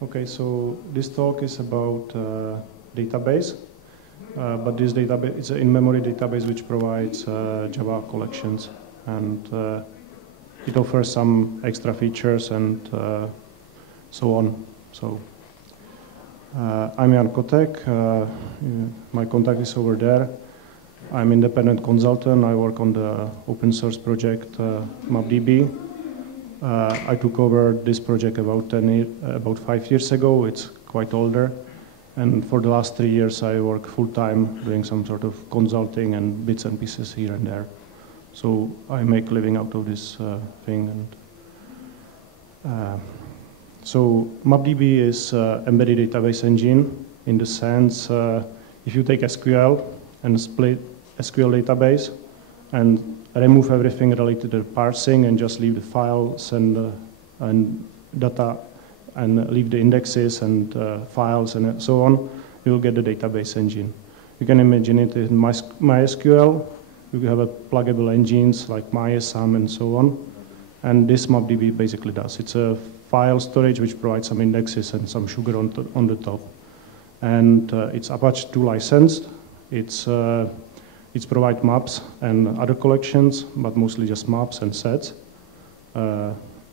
Okay, so this talk is about database, but this database is an in-memory database which provides Java collections, and it offers some extra features and so on. So I'm Jan Kotek. My contact is over there. I'm independent consultant. I work on the open source project MapDB. I took over this project about 5 years ago. It's quite older. And for the last 3 years, I work full-time doing some sort of consulting and bits and pieces here and there. So I make a living out of this thing. And so MapDB is embedded database engine in the sense if you take SQL and split SQL database and remove everything related to parsing and just leave the files and data and leave the indexes and files and so on, you will get the database engine. You can imagine it in MySQL. You have a pluggable engines like MySQL and so on. And this MapDB basically does. It's a file storage which provides some indexes and some sugar on the top. And it's Apache 2 licensed. It's provide maps and other collections, but mostly just maps and sets.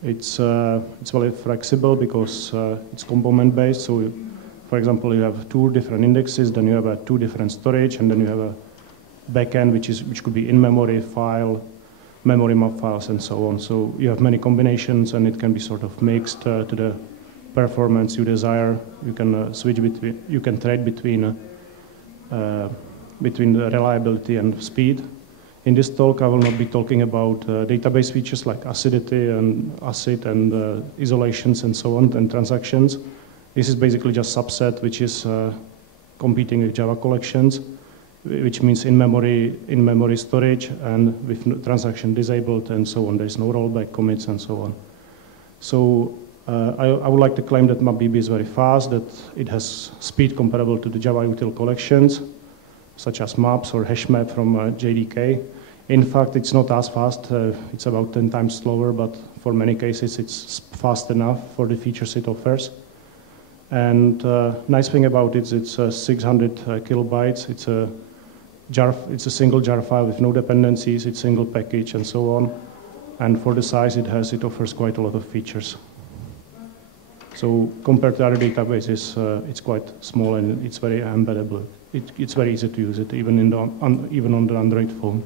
It's very flexible because it's component based. So, for example, you have 2 different indexes, then you have 2 different storage, and then you have a backend which could be in-memory file, memory map files, and so on. So you have many combinations, and it can be sort of mixed to the performance you desire. You can switch between, you can trade between the reliability and speed. In this talk, I will not be talking about database features like acidity and ACID and isolations and so on, and transactions. This is basically just subset which is competing with Java collections, which means in-memory storage and with transaction disabled and so on. There is no rollback commits and so on. So I would like to claim that MapDB is very fast, that it has speed comparable to the Java util collections, such as maps or hash map from JDK. In fact, it's not as fast. It's about 10 times slower, but for many cases, it's fast enough for the features it offers. And nice thing about it is it's 600 kilobytes. It's a single jar file with no dependencies. It's single package and so on. And for the size it offers quite a lot of features. So compared to other databases, it's quite small and it's very embeddable. It's very easy to use it, even on the Android phone.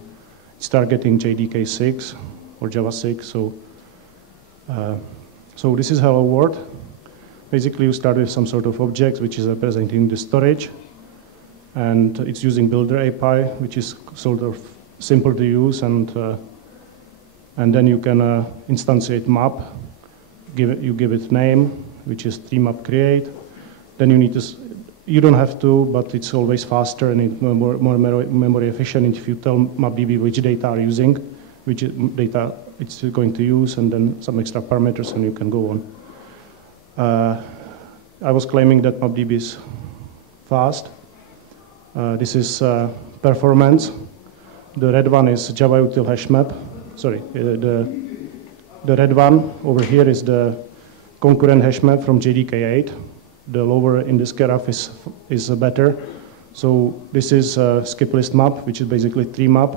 It's targeting JDK 6 or Java 6. So this is Hello World. Basically, you start with some sort of object which is representing the storage, and it's using Builder API, which is sort of simple to use, and then you can instantiate map. You give it name, which is map create. Then you need to. You don't have to, but it's always faster and it's more memory efficient if you tell MapDB which data are using, which data it's going to use, and then some extra parameters, and you can go on. I was claiming that MapDB is fast. This is performance. The red one is Java util hash map. Sorry, the red one over here is the concurrent hash map from JDK 8. The lower in this graph is better. So this is a skip list map, which is basically tree map.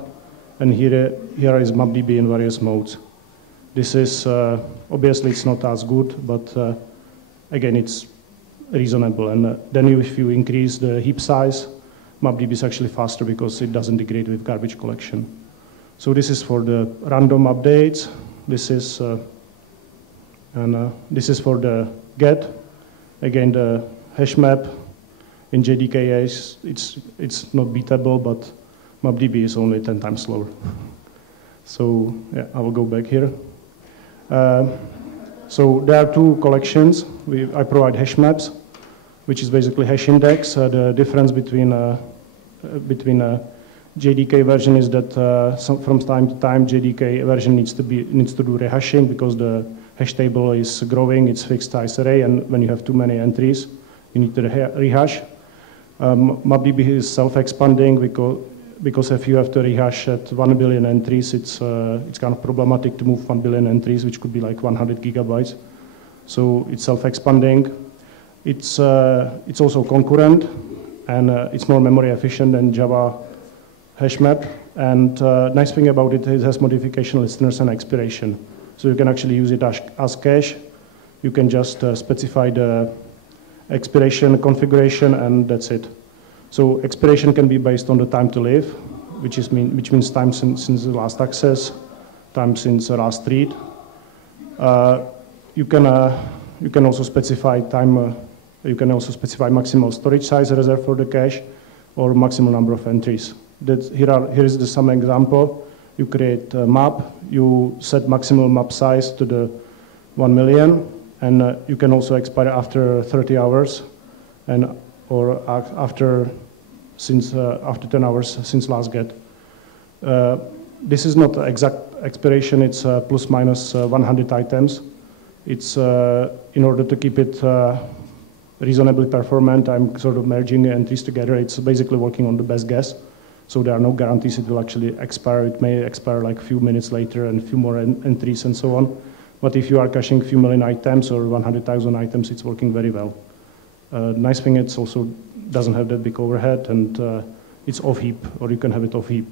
And here is MapDB in various modes. This is, obviously it's not as good, but again, it's reasonable. And then if you increase the heap size, MapDB is actually faster because it doesn't degrade with garbage collection. So this is for the random updates. This is, this is for the get. Again, the hash map in JDK it's not beatable, but MapDB is only 10 times slower. So yeah, I will go back here. So there are 2 collections. I provide hash maps, which is basically hash index. The difference between JDK version is that from time to time JDK version needs to do rehashing because the hash table is growing, it's fixed size array, and when you have too many entries, you need to rehash. MapDB is self-expanding because if you have to rehash at 1 billion entries, it's kind of problematic to move 1 billion entries, which could be like 100 gigabytes. So it's self-expanding. It's also concurrent, and it's more memory efficient than Java hash map. And nice thing about it has modification listeners and expiration. So you can actually use it as cache. You can just specify the expiration configuration, and that's it. So expiration can be based on the time to live, which means time since the last access, time since the last read. You can also specify time. You can also specify maximal storage size reserved for the cache, or maximal number of entries. Here is some example. You create a map. You set maximal map size to the 1 million, and you can also expire after 30 hours, or after 10 hours since last get. This is not exact expiration. It's plus minus 100 items. It's in order to keep it reasonably performant, I'm sort of merging entries together. It's basically working on the best guess. So there are no guarantees it will actually expire. It may expire like a few minutes later and a few more entries and so on. But if you are caching a few million items or 100,000 items, it's working very well. Nice thing, it also doesn't have that big overhead, and it's off heap, or you can have it off heap.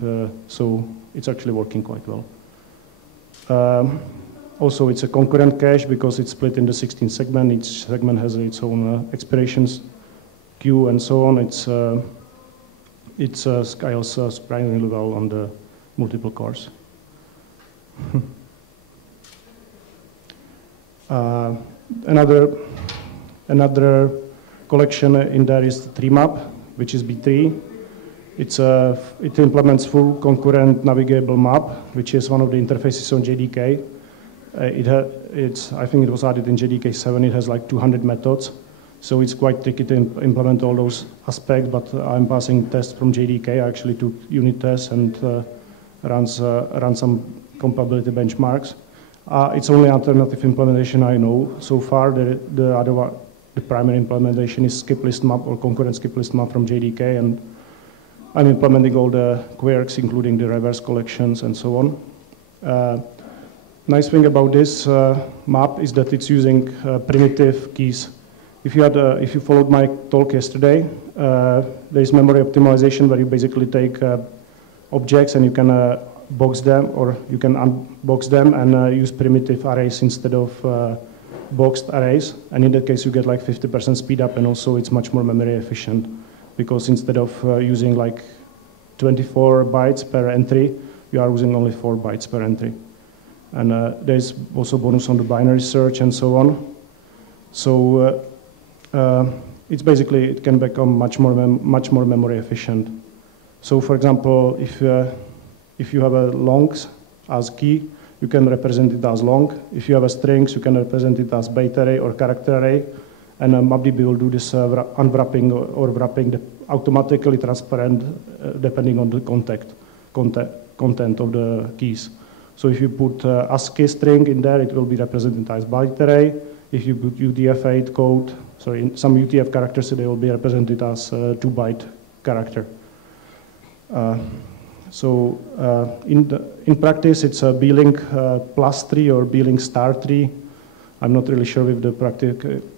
So it's actually working quite well. Also, it's a concurrent cache because it's split into 16 segments. Each segment has its own expirations queue and so on. It scales surprisingly well on the multiple cores. Another collection in there is the tree map, which is B3. It implements full concurrent navigable map, which is one of the interfaces on JDK. I think it was added in JDK 7. It has like 200 methods. So it's quite tricky to implement all those aspects, but I'm passing tests from JDK. I actually took unit tests and ran some compatibility benchmarks. It's only alternative implementation I know so far. The primary implementation is skip list map or concurrent skip list map from JDK, and I'm implementing all the quirks, including the reverse collections and so on. Nice thing about this map is that it's using primitive keys. If you followed my talk yesterday, there is memory optimization where you basically take objects and you can box them, or you can unbox them and use primitive arrays instead of boxed arrays. And in that case, you get like 50% speed up, and also it's much more memory efficient because instead of using like 24 bytes per entry, you are using only 4 bytes per entry. And there's also bonus on the binary search and so on. So it's basically, it can become much more memory efficient. So for example, if you have a longs as key, you can represent it as long. If you have a strings, you can represent it as byte array or character array. And MapDB will do this unwrapping or wrapping automatically transparent depending on the content of the keys. So if you put ASCII string in there, it will be represented as byte array. If you put UTF-8 code, some UTF characters, they will be represented as 2-byte character. In practice, it's a B-Link plus tree or B-Link star tree. I'm not really sure with the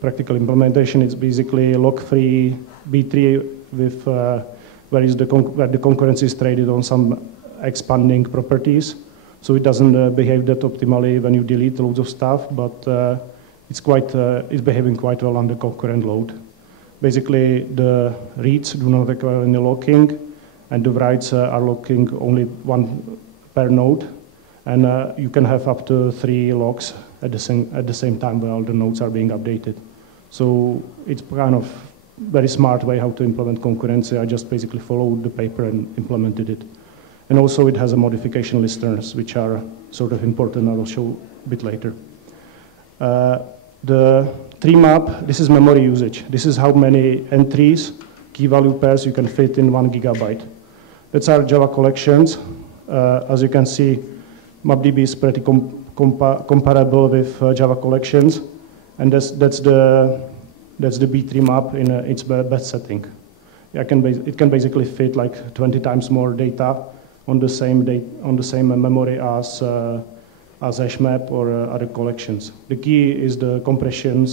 practical implementation. It's basically log-free B-tree with where the concurrency is traded on some expanding properties. So it doesn't behave that optimally when you delete loads of stuff, but it's behaving quite well under concurrent load. Basically, the reads do not require any locking, and the writes are locking only one per node, and you can have up to 3 locks at the same time while the nodes are being updated. So it's kind of very smart way how to implement concurrency. I just basically followed the paper and implemented it. And also it has a modification listeners, which are sort of important. I will show a bit later. The tree map, this is memory usage. This is how many entries, key value pairs you can fit in 1 gigabyte. That's our Java collections. As you can see, MapDB is pretty comparable with Java collections, and that's the B3 map in its best setting. It can basically fit like 20 times more data on the same memory as HashMap or other collections. The key is the compression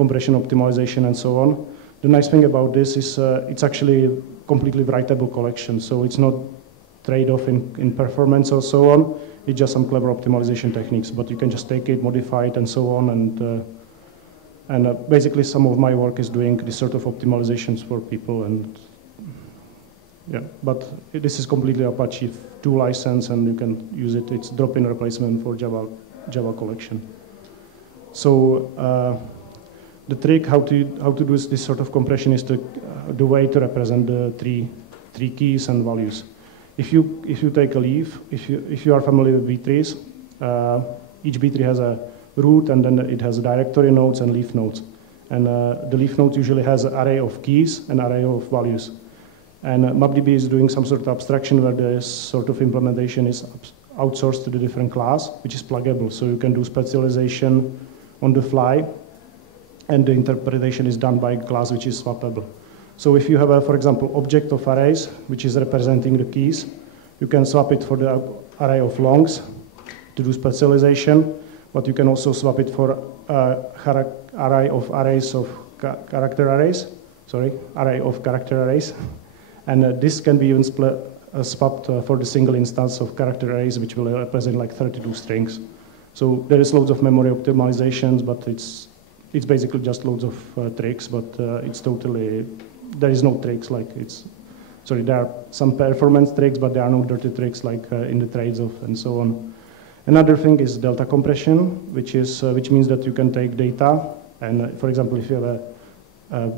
compression optimization, and so on. The nice thing about this is it's actually a completely writable collection, so it's not trade-off in performance or so on. It's just some clever optimization techniques, but you can just take it, modify it, and so on. And basically, some of my work is doing this sort of optimizations for people. And yeah, but this is completely Apache 2 license, and you can use it. It's drop-in replacement for Java collection. So the trick how to do this sort of compression is the way to represent the three keys and values. If you take a leaf, if you are familiar with B-trees, each B-tree has a root, and then it has directory nodes and leaf nodes. And the leaf node usually has an array of keys and array of values. And MapDB is doing some sort of abstraction where this sort of implementation is outsourced to the different class, which is pluggable. So you can do specialization on the fly, and the interpretation is done by a class which is swappable. So if you have a, for example, object of arrays, which is representing the keys, you can swap it for the array of longs to do specialization, but you can also swap it for array of arrays of character arrays, array of character arrays. And this can be even swapped for the single instance of character arrays, which will represent like 32 strings. So there is loads of memory optimizations, but it's basically just loads of tricks, but it's totally, there is no tricks like there are some performance tricks, but there are no dirty tricks like in the trades-off and so on. Another thing is delta compression, which means that you can take data, and for example, if you have a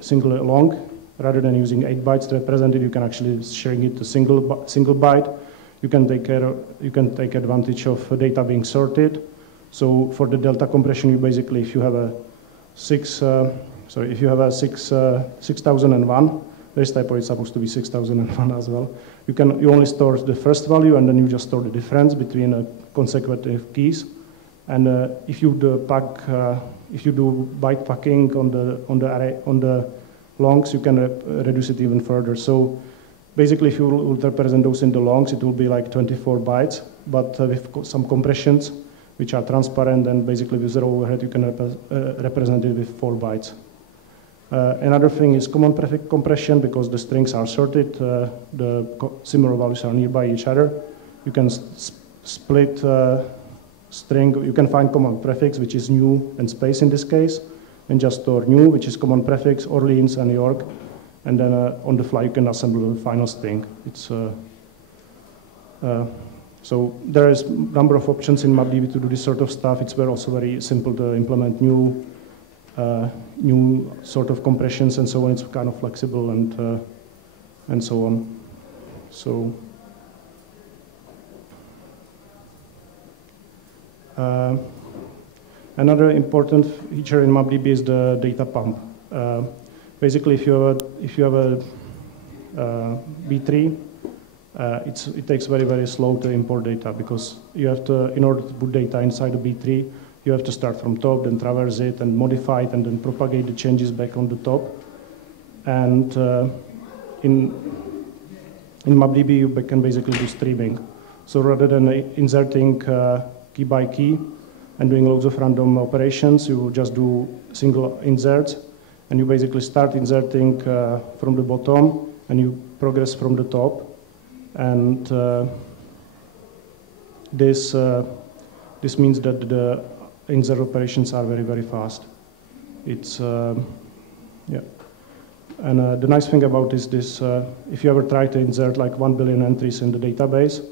single long, rather than using 8 bytes to represent it, you can actually shrink it to single byte. You can take advantage of data being sorted. So for the delta compression, you basically, if you have a 6001, this typo is supposed to be 6001 as well. You only store the first value, and then you just store the difference between consecutive keys. And if you do byte packing on the longs, you can reduce it even further. So basically, if you will represent those in the longs, it will be like 24 bytes, but with some compressions, which are transparent, and basically with zero overhead, you can represent it with 4 bytes. Another thing is common prefix compression, because the strings are sorted, the similar values are nearby each other. You can split string, you can find common prefix, which is new and space in this case, and just store new, which is common prefix, Orleans and York, and then on the fly you can assemble the final string. So there is a number of options in MapDB to do this sort of stuff. It's also very simple to implement new sort of compressions and so on. It's kind of flexible and so on. So another important feature in MapDB is the data pump. Basically, if you have a B-tree, it takes very, very slow to import data, because you have to, in order to put data inside the B-tree, you have to start from top, then traverse it and modify it, and then propagate the changes back on the top. And in MapDB, you can basically do streaming. So rather than inserting key by key and doing loads of random operations, you will just do single inserts, and you basically start inserting from the bottom, and you progress from the top. And this means that the insert operations are very, very fast. It's yeah. And the nice thing about this, if you ever try to insert like 1 billion entries in the database,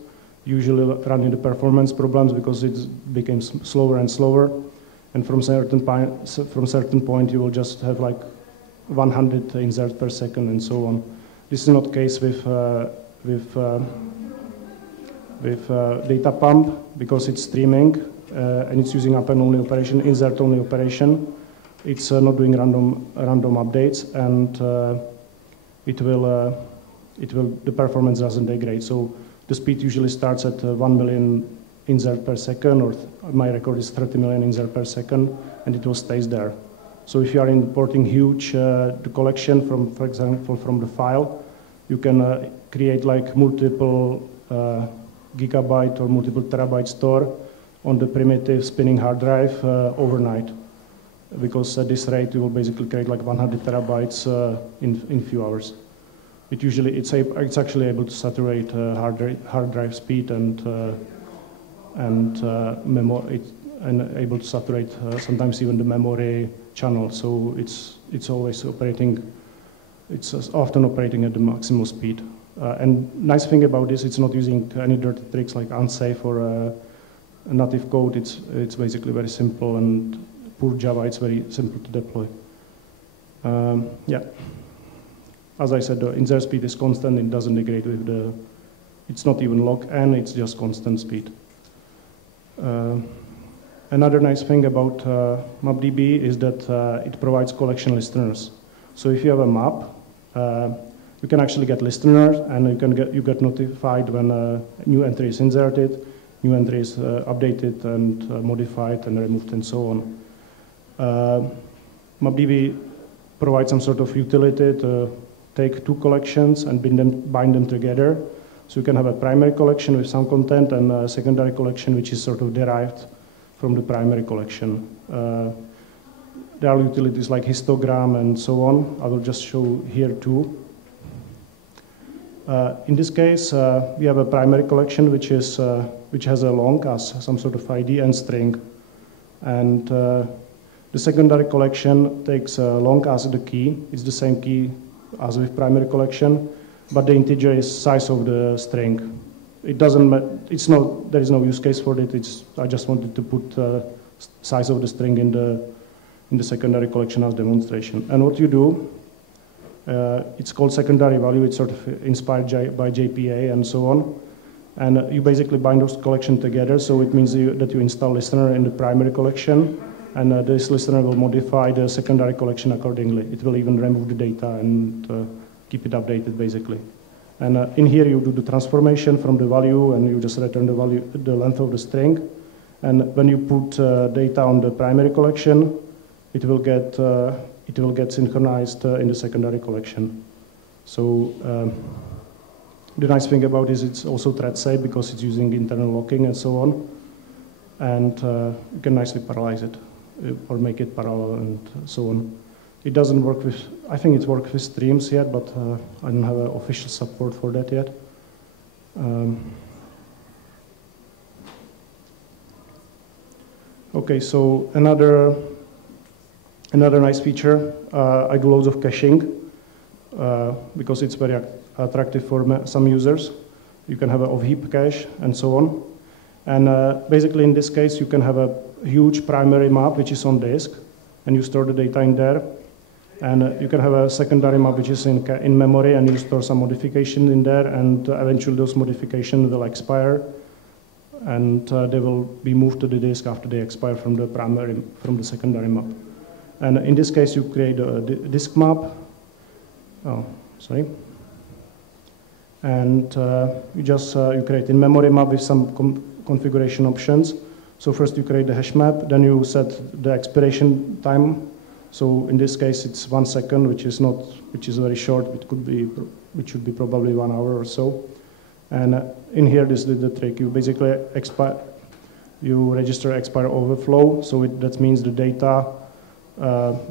usually run into performance problems because it becomes slower and slower. And from certain point, you will just have like 100 inserts per second and so on. This is not the case with data pump, because it's streaming and it's using append only operation, insert only operation. It's not doing random updates, and the performance doesn't degrade. So the speed usually starts at 1 million insert per second, or my record is 30 million insert per second, and it will stays there. So if you are importing huge the collection from, for example, from the file, you can create like multiple gigabyte or multiple terabyte store on the primitive spinning hard drive overnight. because at this rate you will basically create like 100 terabytes in few hours. It's actually able to saturate hard drive speed and memory, and able to saturate sometimes even the memory channel. So it's always operating. It's often operating at the maximum speed. And nice thing about this, it's not using any dirty tricks like unsafe or a native code. It's basically very simple, and poor Java, it's very simple to deploy. Yeah. As I said, the insert speed is constant. It doesn't degrade with the. It's not even log n. It's just constant speed. Another nice thing about MapDB is that it provides collection listeners. So if you have a map, you can actually get listeners, and you get notified when a new entry is inserted, new entry is updated and modified and removed, and so on. MapDB provides some sort of utility to take two collections and bind them together. So you can have a primary collection with some content and a secondary collection which is sort of derived from the primary collection. There are utilities like histogram and so on. I will just show here two. In this case, we have a primary collection which has a long as some sort of ID and string. And the secondary collection takes long as the key. It's the same key as with primary collection, but the integer is size of the string. It doesn't. There is no use case for it. I just wanted to put size of the string in the secondary collection as demonstration. And what you do, it's called secondary value. It's sort of inspired by JPA and so on. And you basically bind those collections together. So it means that you install listener in the primary collection, and this listener will modify the secondary collection accordingly. It will even remove the data and keep it updated, basically. And in here, you do the transformation from the value, and you just return the length of the string. And when you put data on the primary collection, it will get synchronized in the secondary collection. So the nice thing about it is it's also thread safe because it's using internal locking and so on. And you can nicely parallelize it or make it parallel and so on. It doesn't work with, I think it works with streams yet, but I don't have official support for that yet. Okay, so another nice feature, I do loads of caching because it's very attractive for some users. You can have a off-heap cache and so on. And basically in this case, you can have a huge primary map which is on disk, and you store the data in there. And you can have a secondary map which is in memory, and you store some modification in there, and eventually those modifications will expire, and they will be moved to the disk after they expire from the secondary map. And in this case, you create a disk map. Oh, sorry. And you create in memory map with some configuration options. So first you create the hash map, then you set the expiration time. So in this case, it's 1 second, which is very short. Which should be probably 1 hour or so. And in here, this is the trick. You basically you register expire overflow. So that means the data.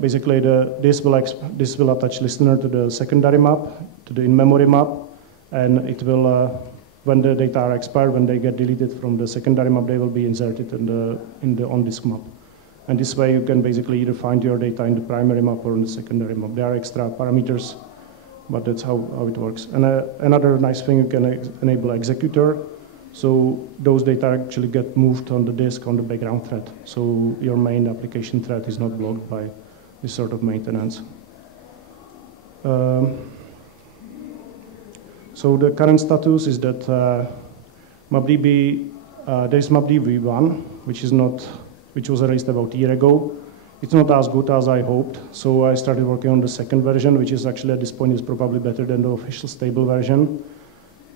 Basically, this will attach listener to the secondary map, to the in-memory map, and it will. When the data are expired, when they get deleted from the secondary map, they will be inserted in the on-disk map. And this way, you can basically either find your data in the primary map or in the secondary map. There are extra parameters, but that's how it works. And another nice thing, you can enable executor. So those data actually get moved on the disk on the background thread. So your main application thread is not blocked by this sort of maintenance. So the current status is that MapDB, there is MapDB 1, which was released about a year ago. It's not as good as I hoped, so I started working on the second version, which is actually at this point is probably better than the official stable version.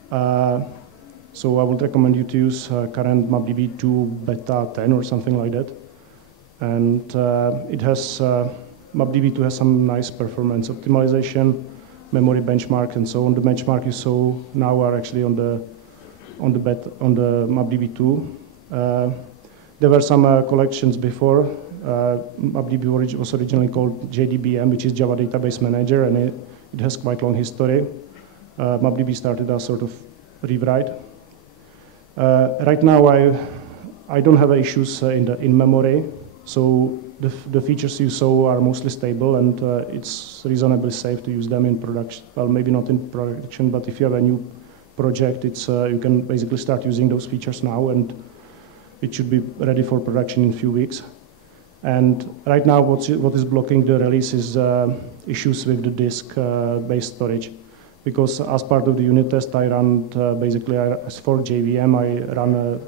So I would recommend you to use current MapDB 2 beta 10 or something like that. And MapDB 2 has some nice performance optimization, memory benchmark, and so on. The benchmark you saw now are actually on the MapDB 2. There were some collections before MapDB was originally called JDBM, which is Java Database Manager, and it has quite long history. MapDB started as sort of rewrite. Right now, I don't have issues in memory, so the features you saw are mostly stable, and it's reasonably safe to use them in production. Well, maybe not in production, but if you have a new project, you can basically start using those features now, and it should be ready for production in a few weeks. And right now, what is blocking the release is issues with the disk-based storage. Because as part of the unit test, I ran as for JVM, I ran a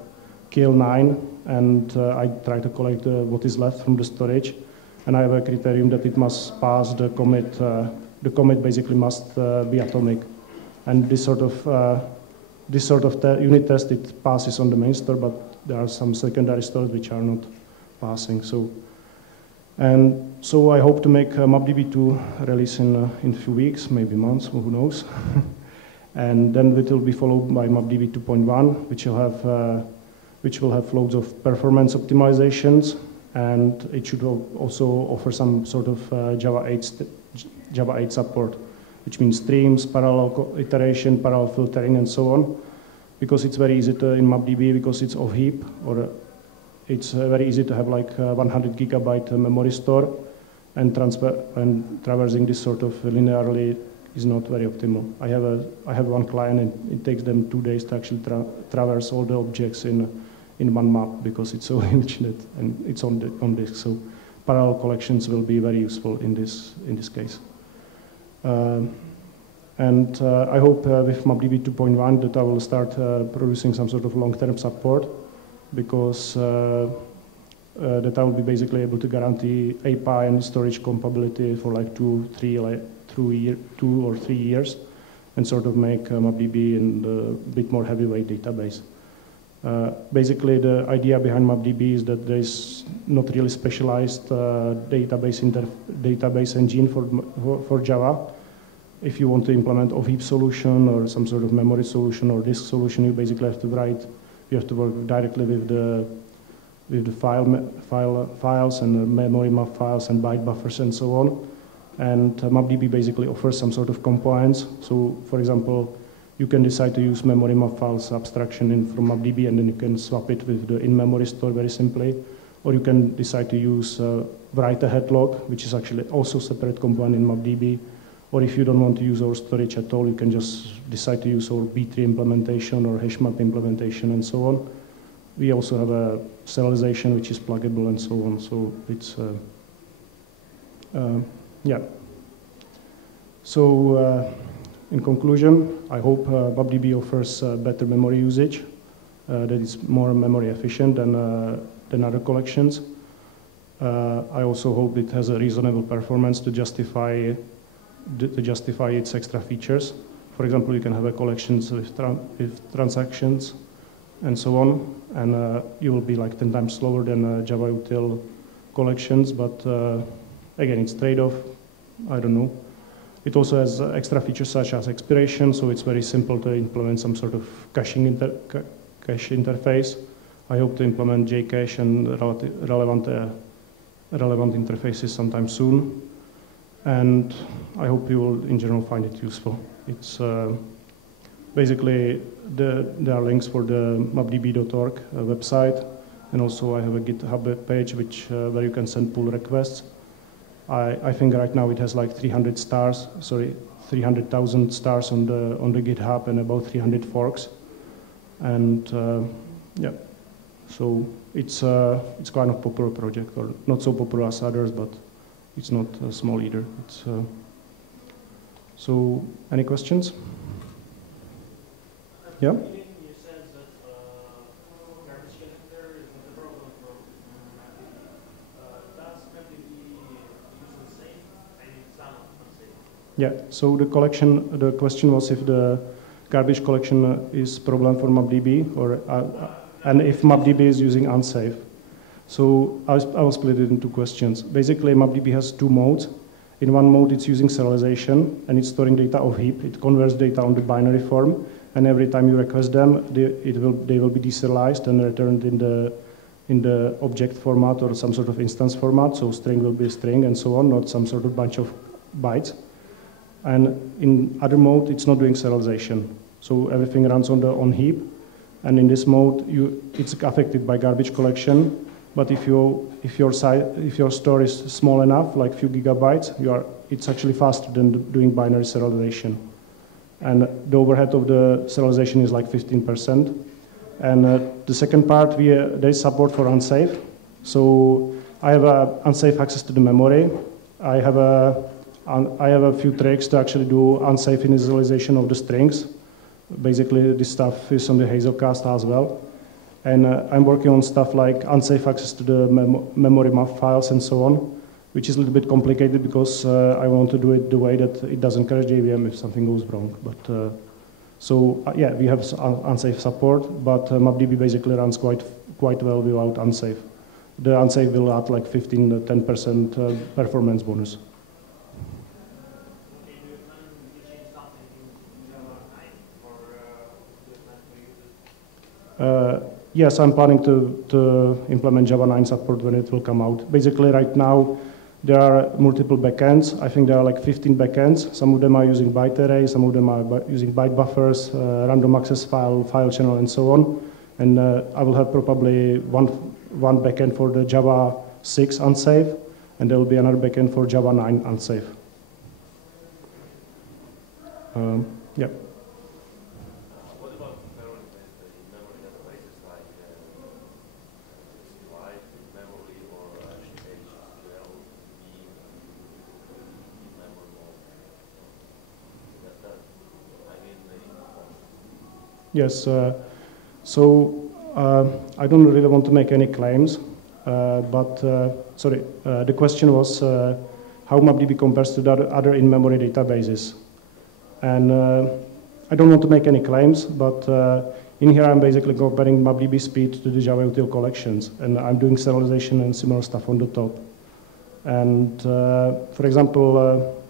KL9, and I try to collect what is left from the storage. And I have a criterion that it must pass the commit. The commit basically must be atomic. And this sort of unit test, it passes on the main store, but there are some secondary stores which are not passing. So I hope to make MapDB 2 release in a few weeks, maybe months, who knows. And then it will be followed by MapDB 2.1, which will have loads of performance optimizations, and it should also offer some sort of Java 8 support, which means streams, parallel iteration, parallel filtering, and so on. Because it's very easy in MapDB, because it's off heap, or it's very easy to have like 100 gigabyte memory store, and traversing this sort of linearly is not very optimal. I have one client, and it takes them 2 days to actually traverse all the objects in one map, because it's so huge and it's on disk. So parallel collections will be very useful in this case. And I hope with MapDB 2.1 that I will start producing some sort of long-term support, because that I will be basically able to guarantee API and storage compatibility for like 2 or 3 years, and sort of make MapDB a bit more heavyweight database. Basically, the idea behind MapDB is that there is not really specialized database engine for Java. If you want to implement a heap solution or some sort of memory solution or disk solution, you basically have to work directly with the files and the memory map files and byte buffers and so on. And MapDB basically offers some sort of compliance. So, for example, you can decide to use memory map files abstraction from MapDB, and then you can swap it with the in-memory store very simply. Or you can decide to use write-ahead log, which is actually also a separate component in MapDB. Or if you don't want to use our storage at all, you can just decide to use our B-tree implementation or hash map implementation and so on. We also have a serialization which is pluggable and so on. So it's, yeah. So in conclusion, I hope MapDB offers better memory usage that is more memory efficient than other collections. I also hope it has a reasonable performance to justify its extra features. For example, you can have a collections with transactions and so on, and you will be like 10 times slower than Java util collections, but again, it's trade-off, I don't know. It also has extra features such as expiration, so it's very simple to implement some sort of cache interface. I hope to implement JCache and relevant interfaces sometime soon. And I hope you will, in general, find it useful. It's basically, there are links for the mapdb.org website, and also I have a GitHub page where you can send pull requests. I think right now it has like 300,000 stars on the GitHub and about 300 forks, and yeah, so it's kind of popular project, or not so popular as others, but it's not small either. So, any questions? Yeah? You said that garbage collector is not a problem for MapDB. Does MapDB use unsafe and it's not unsafe? Yeah, so the question was if the garbage collection is a problem for MapDB, or and if MapDB is using unsafe. So I will split it into questions. Basically, MapDB has 2 modes. In one mode, it's using serialization, and it's storing data off heap. It converts data on the binary form, and every time you request them, they will be deserialized and returned in the in the object format or some sort of instance format, so string will be string and so on, not some sort of bunch of bytes. And in other mode, it's not doing serialization. So everything runs on heap, and in this mode, it's affected by garbage collection. But if your store is small enough, like few gigabytes, it's actually faster than doing binary serialization. And the overhead of the serialization is like 15%. And the second part, there is support for unsafe. So I have unsafe access to the memory. I have a few tricks to actually do unsafe initialization of the strings. Basically, this stuff is on the Hazelcast as well. And I'm working on stuff like unsafe access to the memory map files and so on, which is a little bit complicated because I want to do it the way that it doesn't crash JVM if something goes wrong. But yeah, we have unsafe support, but MapDB basically runs quite well without unsafe. The unsafe will add like 15–10% performance bonus. Yes, I'm planning to implement Java 9 support when it will come out. Basically, right now, there are multiple backends. I think there are like 15 backends. Some of them are using byte array, some of them are using byte buffers, random access file channel, and so on. And I will have probably one backend for the Java 6 unsafe, and there will be another backend for Java 9 unsafe. Yeah. Yes, so I don't really want to make any claims, but the question was how MapDB compares to the other in-memory databases. And I don't want to make any claims, but in here I'm basically comparing MapDB speed to the Java util collections, and I'm doing serialization and similar stuff on the top. And for example,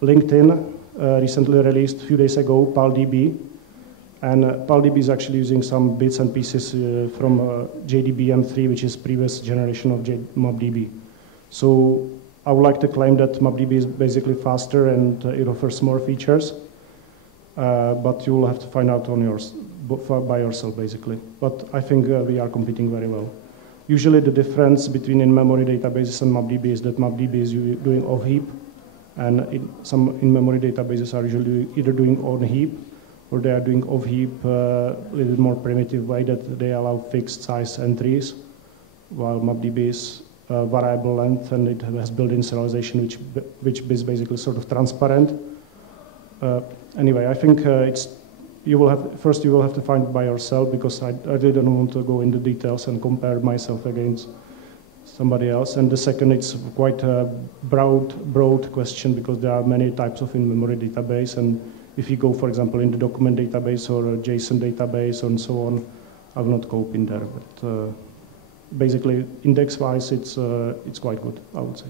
LinkedIn recently released a few days ago PalDB. And PalDB is actually using some bits and pieces from JDBM3, which is previous generation of MapDB. So I would like to claim that MapDB is basically faster and it offers more features, but you will have to find out on yours by yourself, basically. But I think we are competing very well. Usually the difference between in-memory databases and MapDB is that MapDB is doing off-heap, and some in-memory databases are usually either doing on-heap, or they are doing off-heap a little more primitive way that they allow fixed size entries, while MapDB is variable length and it has built-in serialization, which is basically sort of transparent. Anyway, I think you will have to find it by yourself, because I really don't want to go into details and compare myself against somebody else. And the second, it's quite a broad question, because there are many types of in-memory database, and if you go, for example, in the document database or a JSON database and so on, I will not cope in there. But basically, index-wise, it's quite good, I would say.